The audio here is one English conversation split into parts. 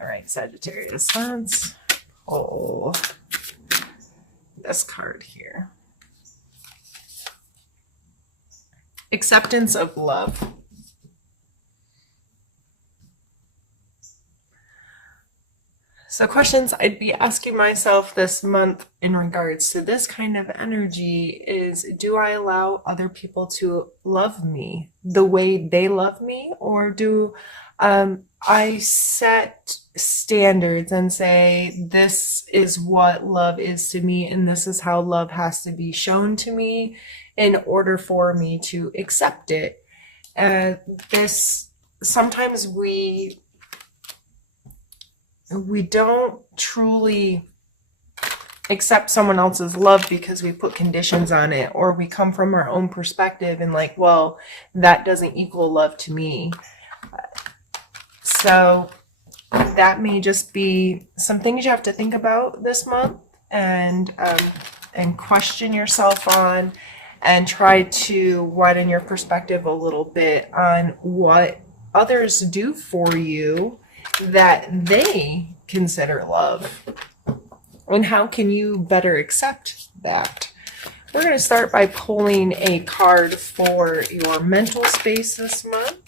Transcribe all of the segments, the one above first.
All right, Sagittarius, let's pull this card here. Acceptance of love. So questions I'd be asking myself this month in regards to this kind of energy is, do I allow other people to love me the way they love me? Or do I set standards and say, this is what love is to me, and this is how love has to be shown to me in order for me to accept it? This sometimes we don't truly accept someone else's love because we put conditions on it, or we come from our own perspective and like, well, that doesn't equal love to me. So that may just be some things you have to think about this month, and question yourself on, and try to widen your perspective a little bit on what others do for you that they consider love, and how can you better accept that. We're going to start by pulling a card for your mental space this month.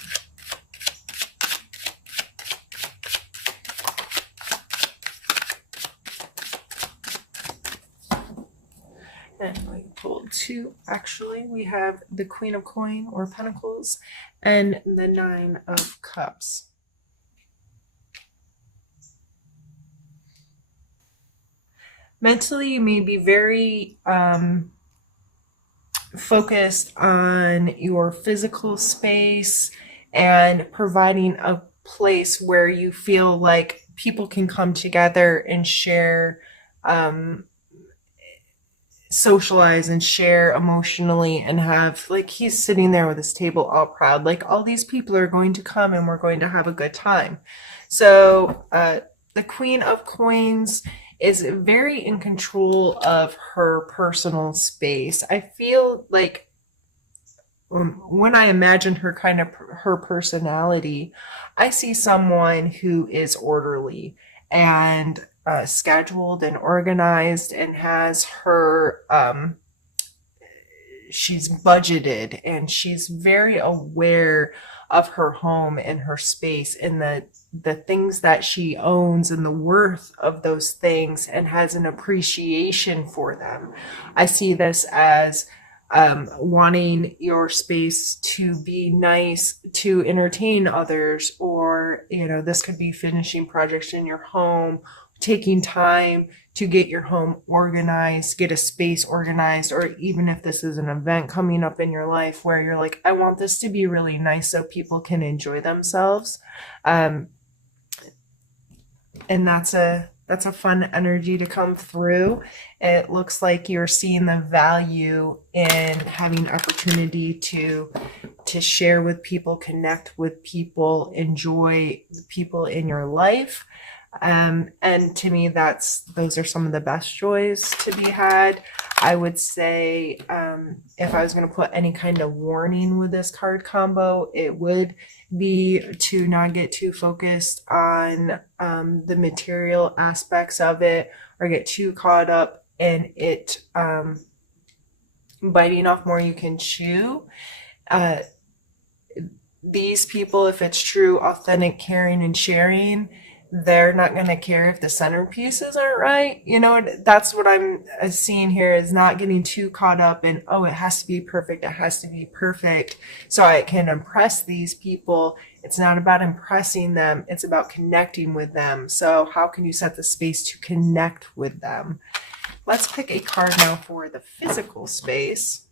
And we pulled two. Actually, we have the Queen of Coin or Pentacles and the Nine of Cups. Mentally, you may be very focused on your physical space and providing a place where you feel like people can come together and share, socialize and share emotionally, and have, like, he's sitting there with his table all proud, like all these people are going to come and we're going to have a good time. So the Queen of Coins is very in control of her personal space. I feel like when I imagine her kind of her personality, I see someone who is orderly and scheduled and organized, and has her she's budgeted, and she's very aware of her home and her space and the things that she owns and the worth of those things, and has an appreciation for them. I see this as wanting your space to be nice, to entertain others, or, you know, this could be finishing projects in your home, taking time to get your home organized, get a space organized, or even if this is an event coming up in your life where you're like, I want this to be really nice so people can enjoy themselves. And that's a fun energy to come through. It looks like you're seeing the value in having opportunity to share with people, connect with people, enjoy the people in your life. And to me, those are some of the best joys to be had. I would say, if I was going to put any kind of warning with this card combo, it would be to not get too focused on the material aspects of it, or get too caught up in it biting off more you can chew. These people, if it's true, authentic, caring, and sharing, they're not going to care if the centerpieces aren't right. You know, that's what I'm seeing here, is not getting too caught up in, oh, it has to be perfect. It has to be perfect so I can impress these people. It's not about impressing them. It's about connecting with them. So how can you set the space to connect with them? Let's pick a card now for the physical space.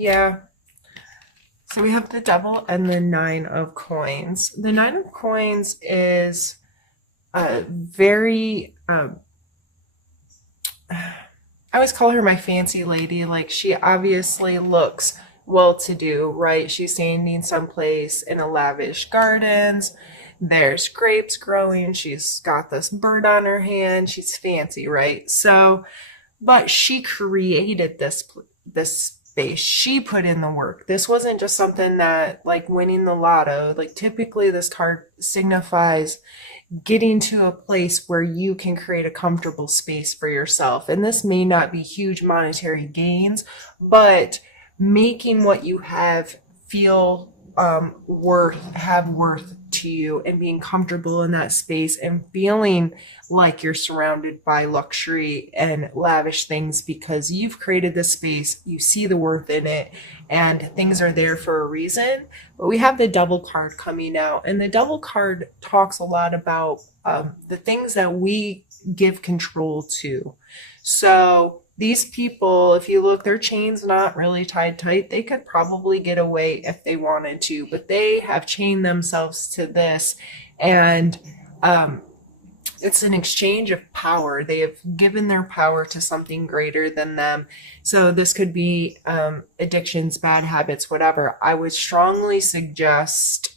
Yeah. So we have the Devil and the Nine of Coins. The Nine of Coins is very, I always call her my fancy lady. Like, she obviously looks well-to-do, right? She's standing someplace in a lavish gardens. There's grapes growing. She's got this bird on her hand. She's fancy, right? So, but she created this space. She put in the work. This wasn't just something that, like winning the lotto. Like typically this card signifies getting to a place where you can create a comfortable space for yourself. And this may not be huge monetary gains, but making what you have feel have worth to you, and being comfortable in that space and feeling like you're surrounded by luxury and lavish things because you've created this space, you see the worth in it, and things are there for a reason. But we have the Devil card coming out, and the Devil card talks a lot about the things that we give control to. So these people, if you look, their chain's not really tied tight. They could probably get away if they wanted to, but they have chained themselves to this. And it's an exchange of power. They have given their power to something greater than them. So this could be addictions, bad habits, whatever. I would strongly suggest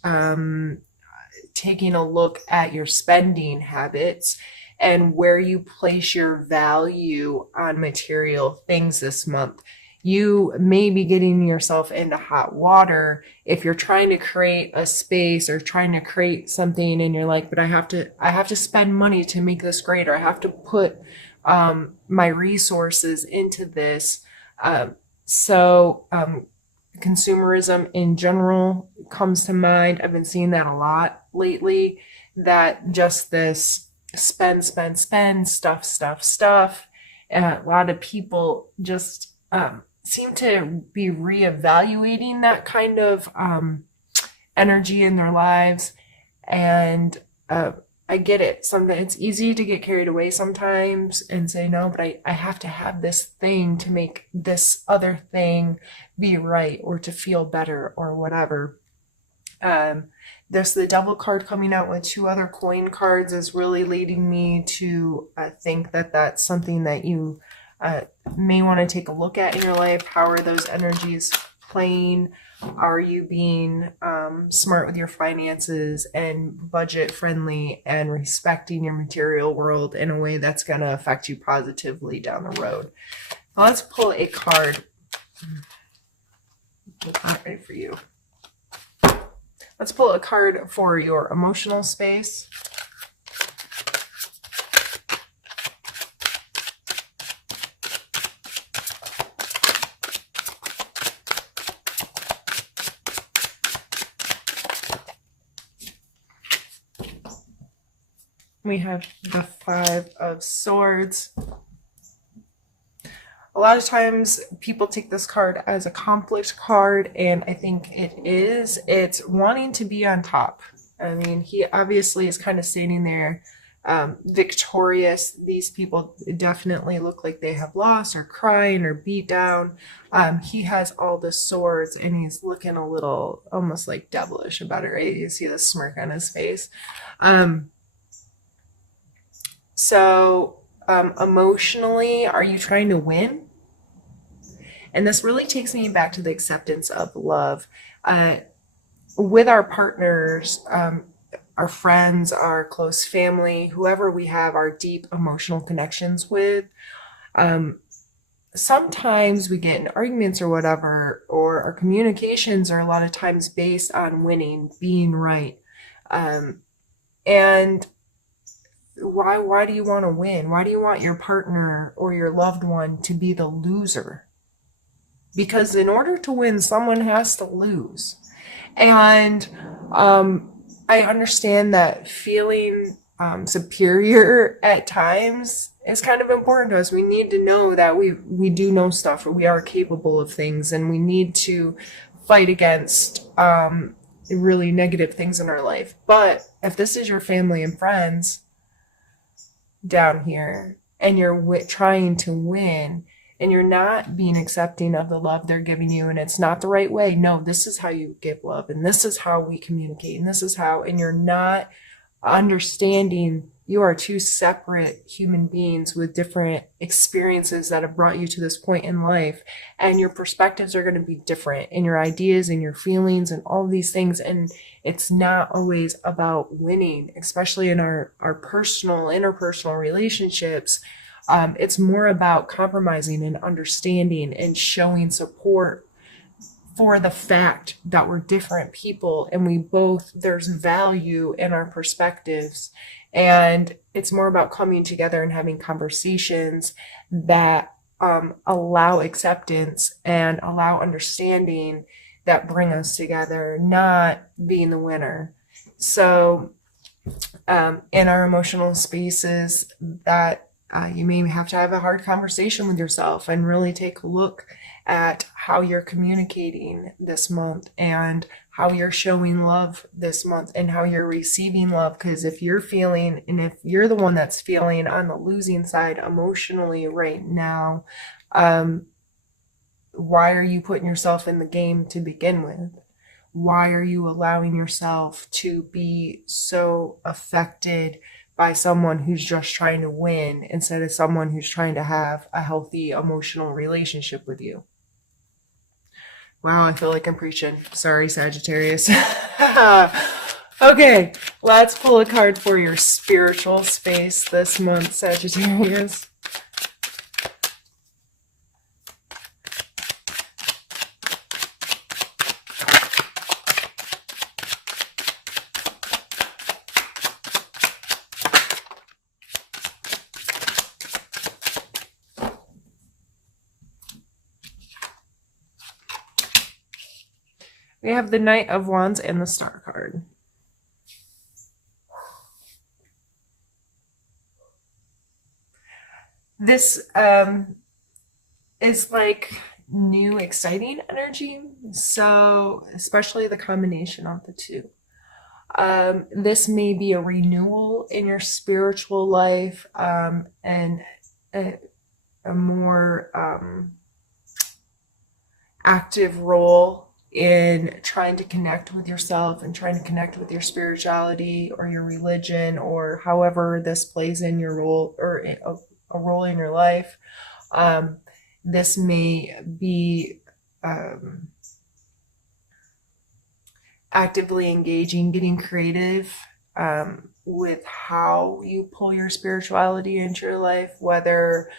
taking a look at your spending habits and where you place your value on material things this month. You may be getting yourself into hot water if you're trying to create a space or trying to create something and you're like, but I have to spend money to make this greater. I have to put my resources into this. Consumerism in general comes to mind. I've been seeing that a lot lately, that just this spend, stuff. And a lot of people just seem to be reevaluating that kind of energy in their lives. And I get it. Sometimes it's easy to get carried away sometimes and say, no, but I have to have this thing to make this other thing be right or to feel better or whatever. There's the Devil card coming out with 2 other coin cards is really leading me to think that that's something that you may want to take a look at in your life. How are those energies playing? Are you being smart with your finances and budget friendly and respecting your material world in a way that's going to affect you positively down the road? Now let's pull a card. Not ready for you. Let's pull a card for your emotional space. We have the 5 of Swords. A lot of times people take this card as a conflict card, and I think it is. It's wanting to be on top. I mean, he obviously is kind of standing there victorious. These people definitely look like they have lost or crying or beat down. He has all the swords and he's looking a little almost like devilish about it, right? You see the smirk on his face. Emotionally, are you trying to win? And this really takes me back to the acceptance of love. With our partners, our friends, our close family, whoever we have our deep emotional connections with, sometimes we get in arguments or whatever, or our communications are a lot of times based on winning, being right. And why do you want to win? Why do you want your partner or your loved one to be the loser? Because in order to win, someone has to lose. And I understand that feeling superior at times is kind of important to us. We need to know that we do know stuff, or we are capable of things, and we need to fight against really negative things in our life. But if this is your family and friends down here, and you're trying to win, and you're not being accepting of the love they're giving you, and it's not the right way. No, this is how you give love, and this is how we communicate, and this is how, and you're not understanding you are 2 separate human beings with different experiences that have brought you to this point in life, and your perspectives are going to be different, and your ideas and your feelings and all these things. And it's not always about winning, especially in our personal, interpersonal relationships. It's more about compromising and understanding and showing support for the fact that we're different people and there's value in our perspectives. And it's more about coming together and having conversations that allow acceptance and allow understanding that bring us together, not being the winner. So, in our emotional spaces, that you may have to have a hard conversation with yourself and really take a look at how you're communicating this month and how you're showing love this month and how you're receiving love. Because if you're feeling, and if you're the one that's feeling on the losing side emotionally right now, why are you putting yourself in the game to begin with? Why are you allowing yourself to be so affected by someone who's just trying to win instead of someone who's trying to have a healthy emotional relationship with you? Wow, I feel like I'm preaching. Sorry, Sagittarius. Okay, let's pull a card for your spiritual space this month, Sagittarius. We have the Knight of Wands and the Star card. This is like new, exciting energy. So, especially the combination of the two. This may be a renewal in your spiritual life, and a more active role in trying to connect with yourself and trying to connect with your spirituality or your religion, or however this plays in your role, or a role in your life. This may be actively engaging, getting creative with how you pull your spirituality into your life, whether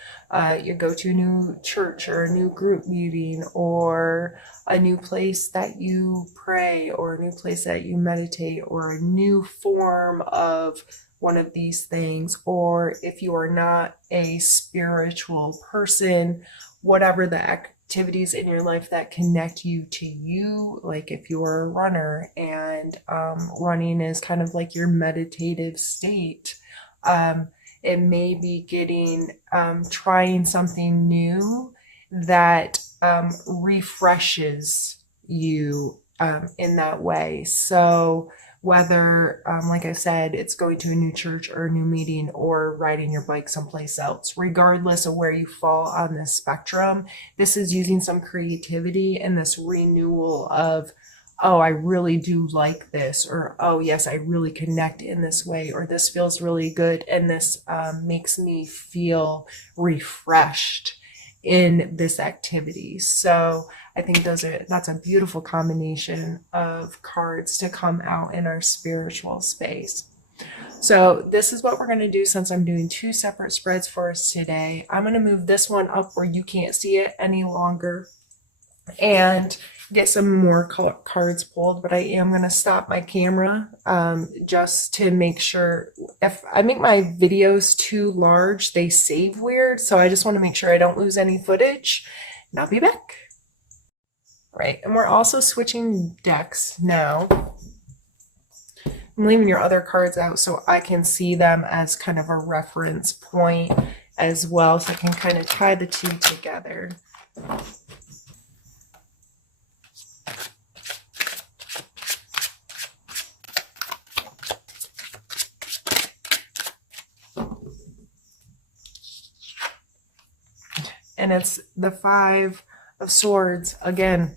you go to a new church or a new group meeting or a new place that you pray or a new place that you meditate or a new form of one of these things. Or if you are not a spiritual person, whatever the activities in your life that connect you to you, like if you're a runner and running is kind of like your meditative state, it may be trying something new that refreshes you in that way. So whether, like I said, it's going to a new church or a new meeting or riding your bike someplace else, regardless of where you fall on this spectrum, this is using some creativity and this renewal of, oh, I really do like this, or, oh, yes, I really connect in this way, or this feels really good, and this makes me feel refreshed in this activity. So I think that's a beautiful combination of cards to come out in our spiritual space. So this is what we're going to do since I'm doing two separate spreads for us today. I'm going to move this one up where you can't see it any longer and get some more cards pulled, but I am going to stop my camera just to make sure. If I make my videos too large, they save weird, so I just want to make sure I don't lose any footage, and I'll be back. Right, and we're also switching decks now. I'm leaving your other cards out so I can see them as kind of a reference point as well, so I can kind of tie the two together. And it's the Five of Swords. Again,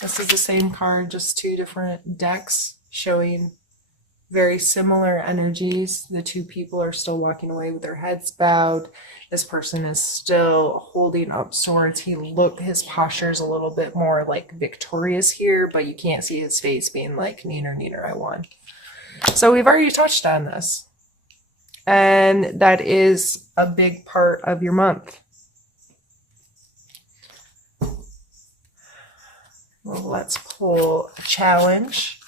this is the same card, just two different decks showing very similar energies. The two people are still walking away with their heads bowed. This person is still holding up swords. His posture is a little bit more like victorious here, but you can't see his face being like, neener, neener, I won. So we've already touched on this. And that is a big part of your month. Well, let's pull a challenge.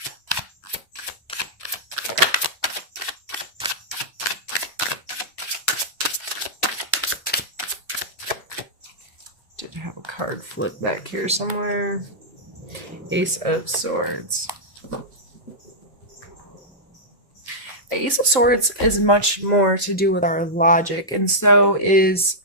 Did have a card flip back here somewhere. Ace of Swords. The Ace of Swords is much more to do with our logic, and so is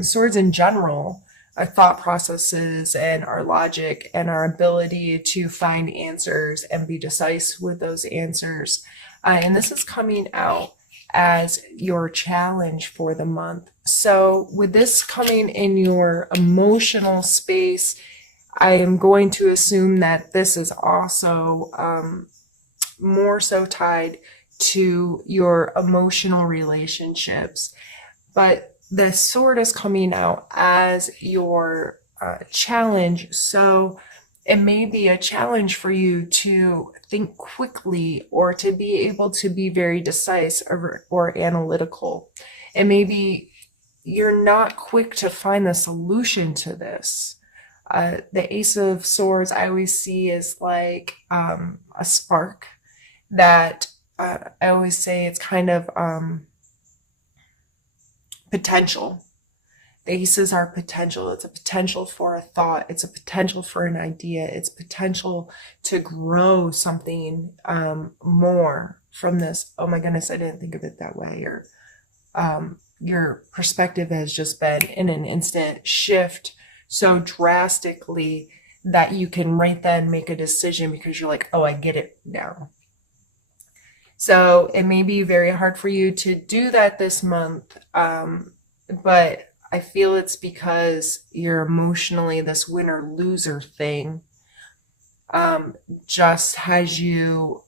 swords in general. Our thought processes and our logic and our ability to find answers and be decisive with those answers. And this is coming out as your challenge for the month. So with this coming in your emotional space, I am going to assume that this is also more so tied to your emotional relationships. But the sword is coming out as your challenge. So it may be a challenge for you to think quickly or to be able to be very decisive or analytical. It may be you're not quick to find the solution to this. The Ace of Swords I always see is like a spark that I always say it's kind of potential. The aces are potential. It's a potential for a thought. It's a potential for an idea. It's potential to grow something more from this. Oh my goodness, I didn't think of it that way. Or your perspective has just been in an instant shift so drastically that you can right then make a decision because you're like, oh, I get it now. So it may be very hard for you to do that this month, but I feel it's because you're emotionally this winner-loser thing just has you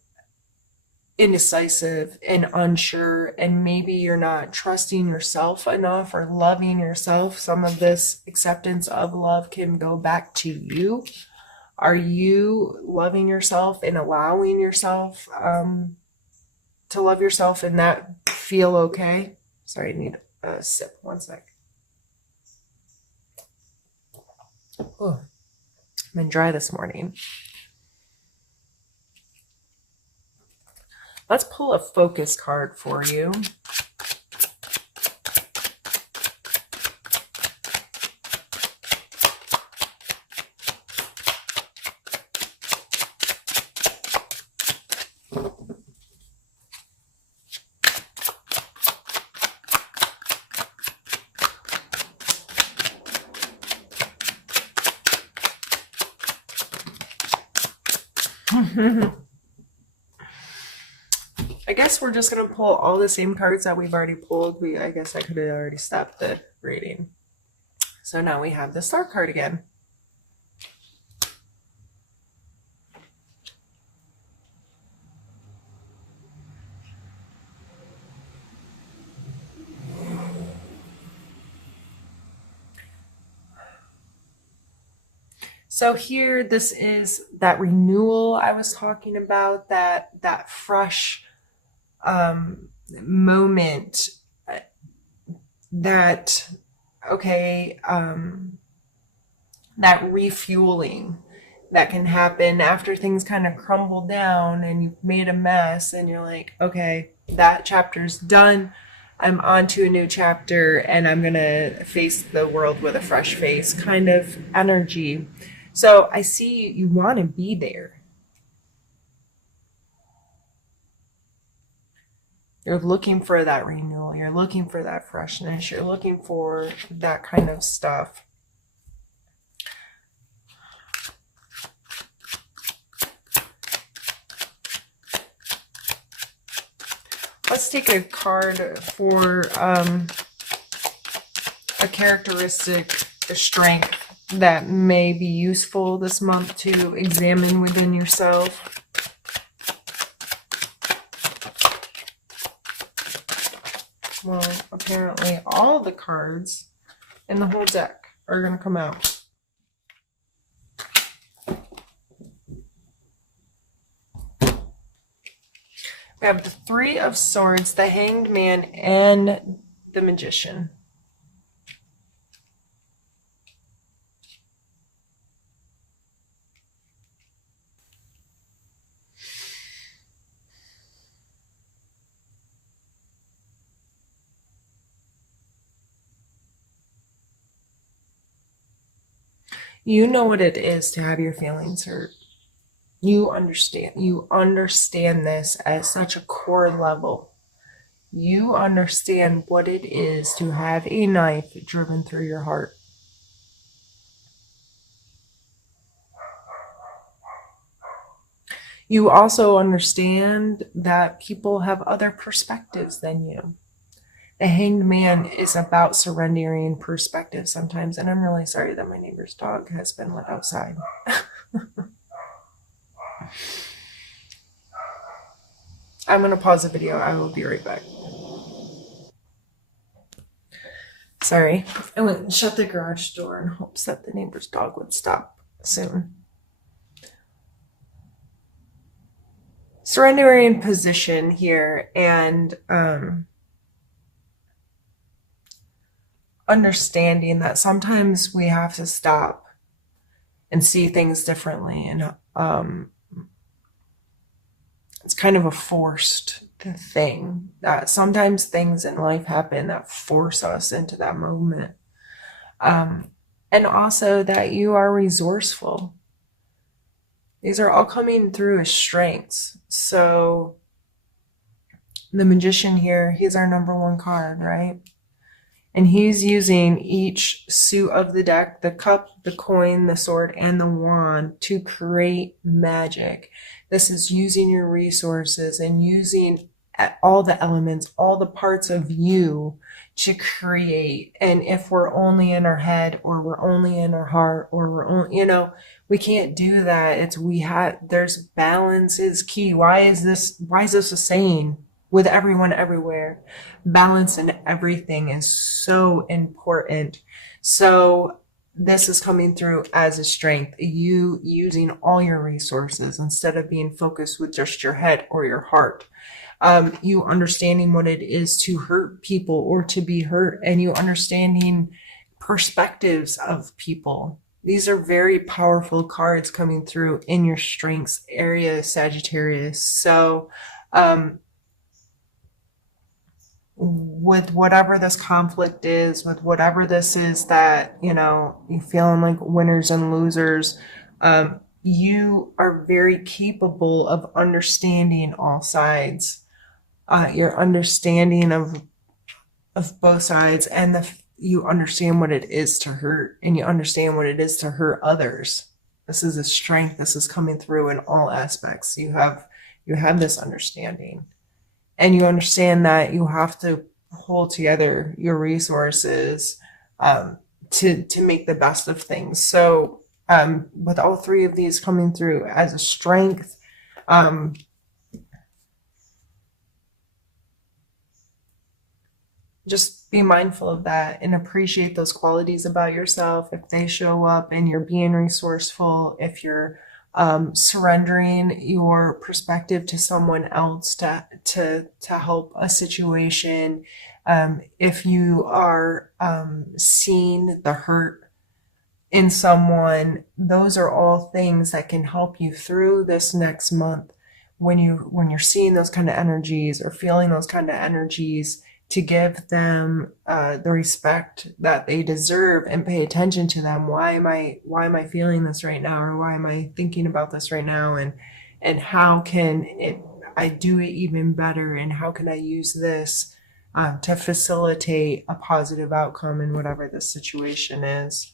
indecisive and unsure, and maybe you're not trusting yourself enough or loving yourself. Some of this acceptance of love can go back to you. Are you loving yourself and allowing yourself to love yourself and that feel okay? Sorry, I need a sip. One sec. Oh, I've been dry this morning. Let's pull a focus card for you. I guess we're just going to pull all the same cards that we've already pulled. I guess I could have already stopped the reading. So now we have the Star card again. So here, this is that renewal I was talking about, that fresh moment, that that refueling that can happen after things kind of crumble down and you've made a mess and you're like, okay, that chapter's done. I'm on to a new chapter and I'm gonna face the world with a fresh face kind of energy. So I see you want to be there. You're looking for that renewal. You're looking for that freshness. You're looking for that kind of stuff. Let's take a card for a characteristic, a strength that may be useful this month to examine within yourself. Well, apparently all the cards in the whole deck are going to come out. We have the Three of Swords, the Hanged Man, and the Magician. You know what it is to have your feelings hurt. You understand. You understand this at such a core level. You understand what it is to have a knife driven through your heart. You also understand that people have other perspectives than you. The Hanged Man is about surrendering perspective sometimes, and I'm really sorry that my neighbor's dog has been let outside. I'm going to pause the video. I will be right back. Sorry. I went and shut the garage door in hopes that the neighbor's dog would stop soon. Surrendering position here and understanding that sometimes we have to stop and see things differently. And it's kind of a forced thing that sometimes things in life happen that force us into that moment. And also that you are resourceful. These are all coming through as strengths. So the Magician here, he's our number one card, right? And he's using each suit of the deck, the cup, the coin, the sword, and the wand to create magic. This is using your resources and using all the elements, all the parts of you to create. And if we're only in our head or we're only in our heart or we're only, we can't do that. There's balance is key. Why is this a saying? With everyone everywhere. Balance in everything is so important. So this is coming through as a strength. You using all your resources instead of being focused with just your head or your heart. You understanding what it is to hurt people or to be hurt, and you understanding perspectives of people. These are very powerful cards coming through in your strengths area, Sagittarius. So, with whatever this conflict is, with whatever this is that, you feeling like winners and losers, you are very capable of understanding all sides. Your understanding of both sides, and you understand what it is to hurt, and you understand what it is to hurt others. This is a strength. This is coming through in all aspects. You have this understanding. And you understand that you have to hold together your resources to make the best of things. So with all three of these coming through as a strength, just be mindful of that and appreciate those qualities about yourself if they show up and you're being resourceful, if you're surrendering your perspective to someone else to help a situation. If you are seeing the hurt in someone, those are all things that can help you through this next month. When you're seeing those kind of energies or feeling those kind of energies, to give them the respect that they deserve and pay attention to them. Why am I feeling this right now, or why am I thinking about this right now, and how can I do it even better, and how can I use this to facilitate a positive outcome in whatever the situation is.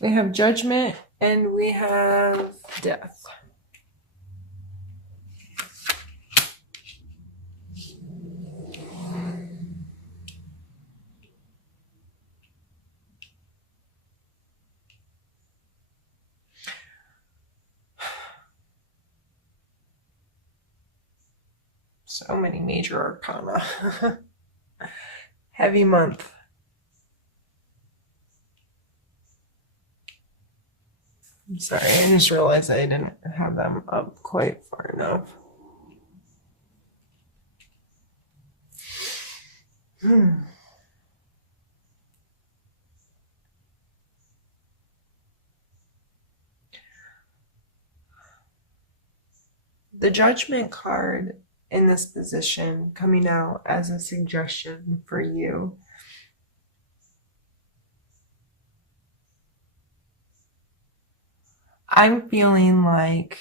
We have Judgment and we have Death. So many major arcana. Heavy month. Sorry, I just realized I didn't have them up quite far enough. The Judgment card in this position coming out as a suggestion for you. I'm feeling like,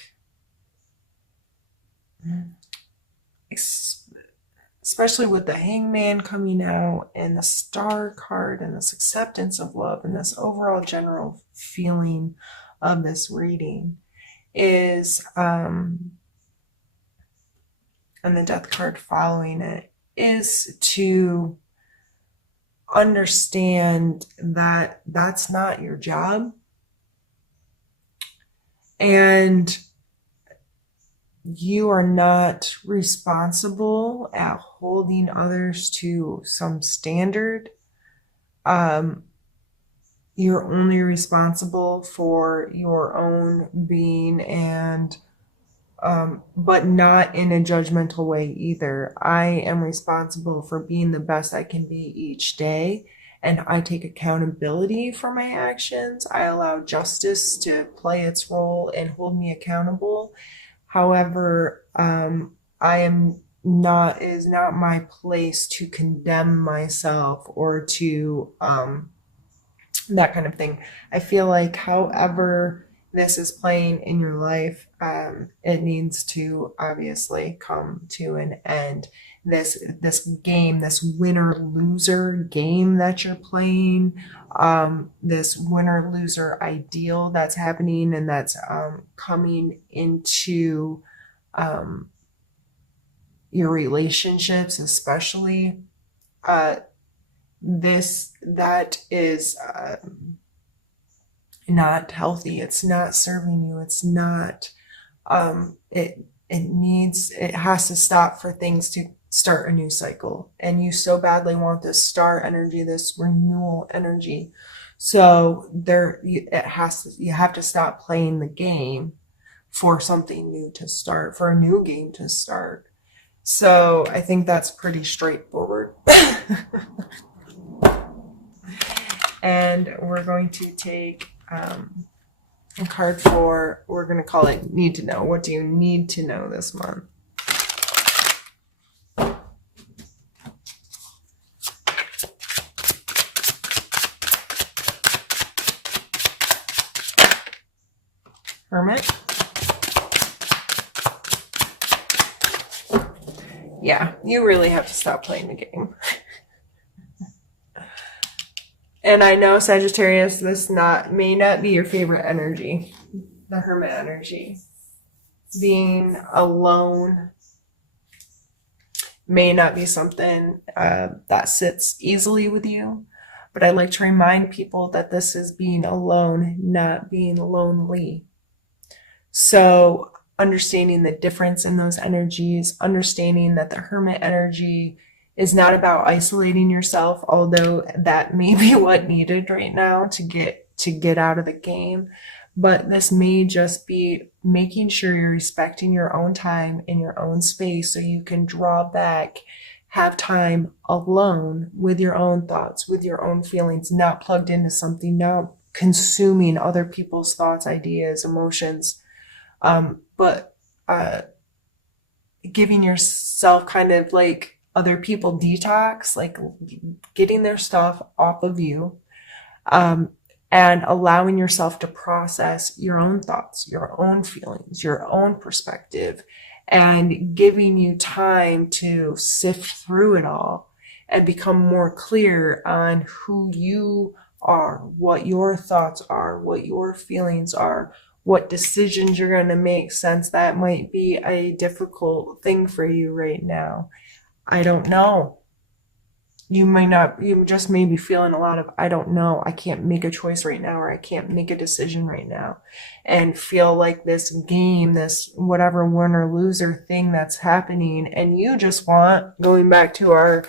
especially with the Hangman coming out and the Star card and this acceptance of love and this overall general feeling of this reading is, and the Death card following it, is to understand that that's not your job. And you are not responsible at holding others to some standard. You're only responsible for your own being, and but not in a judgmental way either. I am responsible for being the best I can be each day, and I take accountability for my actions. I allow justice to play its role and hold me accountable. However, I am not, it is not my place to condemn myself or to that kind of thing. I feel like, however this is playing in your life, it needs to obviously come to an end. This game, this winner loser game that you're playing, this winner loser ideal that's happening and that's coming into your relationships, especially. That is not healthy. It's not serving you. It's not, it has to stop for things to start a new cycle. And you so badly want this star energy, this renewal energy. So you have to stop playing the game for something new to start, for a new game to start. So I think that's pretty straightforward. And we're going to take a card for, we're going to call it Need to Know. What do you need to know this month? Hermit. Yeah, you really have to stop playing the game. And I know, Sagittarius, this may not be your favorite energy, the Hermit energy. Being alone may not be something that sits easily with you, but I like to remind people that this is being alone, not being lonely. So understanding the difference in those energies, understanding that the Hermit energy is not about isolating yourself, although that may be what needed right now to get out of the game. But this may just be making sure you're respecting your own time in your own space so you can draw back, have time alone with your own thoughts, with your own feelings, not plugged into something, not consuming other people's thoughts, ideas, emotions, but giving yourself kind of like other people detox, like getting their stuff off of you, and allowing yourself to process your own thoughts, your own feelings, your own perspective, and giving you time to sift through it all and become more clear on who you are, what your thoughts are, what your feelings are, what decisions you're going to make, since that might be a difficult thing for you right now. I don't know. You just may be feeling a lot of, I don't know, I can't make a choice right now, or I can't make a decision right now, and feel like this game, this whatever winner loser thing that's happening, and you just want, going back to our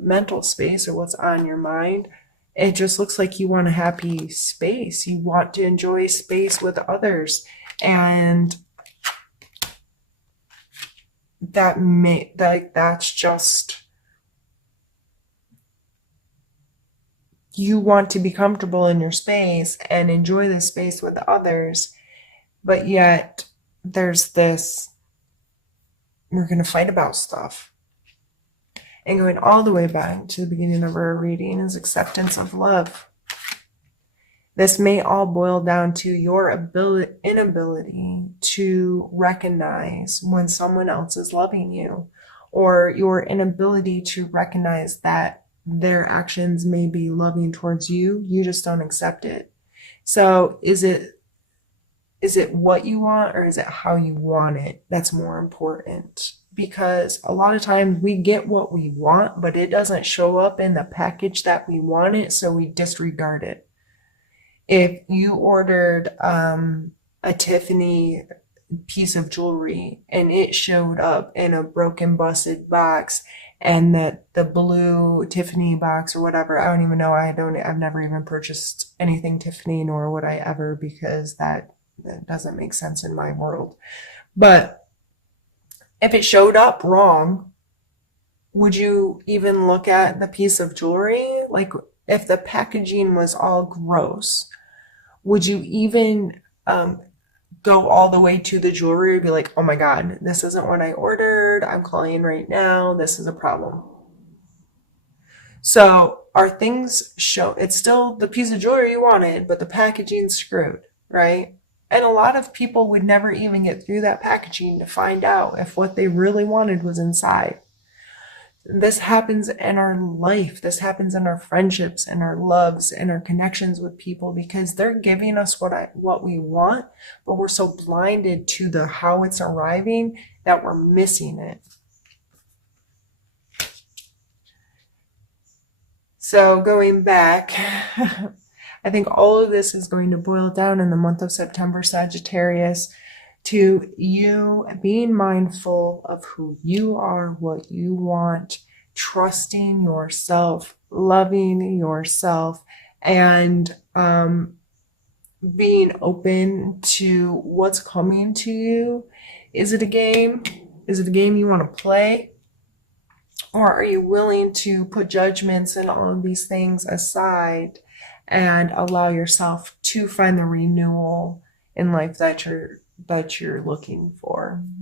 mental space or what's on your mind, It just looks like you want a happy space. You want to enjoy space with others. And that's just, you want to be comfortable in your space and enjoy the space with others, but yet there's this, we're going to fight about stuff. And going all the way back to the beginning of our reading is acceptance of love. This may all boil down to your inability to recognize when someone else is loving you, or your inability to recognize that their actions may be loving towards you. You just don't accept it. So is it what you want, or is it how you want it that's more important? Because a lot of times we get what we want, but it doesn't show up in the package that we want it, so we disregard it. If you ordered a Tiffany piece of jewelry and it showed up in a broken, busted box, and that the blue Tiffany box or whatever, I don't even know, I've never even purchased anything Tiffany, nor would I ever, because that doesn't make sense in my world. But if it showed up wrong, would you even look at the piece of jewelry? Like, if the packaging was all gross, would you even go all the way to the jewelry and be like, oh my God, this isn't what I ordered. I'm calling right now. This is a problem. So are things it's still the piece of jewelry you wanted, but the packaging's screwed, right? And a lot of people would never even get through that packaging to find out if what they really wanted was inside. This happens in our life. This happens in our friendships and our loves and our connections with people, because they're giving us what we want, but we're so blinded to the how it's arriving that we're missing it. So going back, I think all of this is going to boil down in the month of September, Sagittarius, to you being mindful of who you are, what you want, trusting yourself, loving yourself, and being open to what's coming to you. Is it a game? Is it a game you want to play? Or are you willing to put judgments and all of these things aside and allow yourself to find the renewal in life that you're looking for?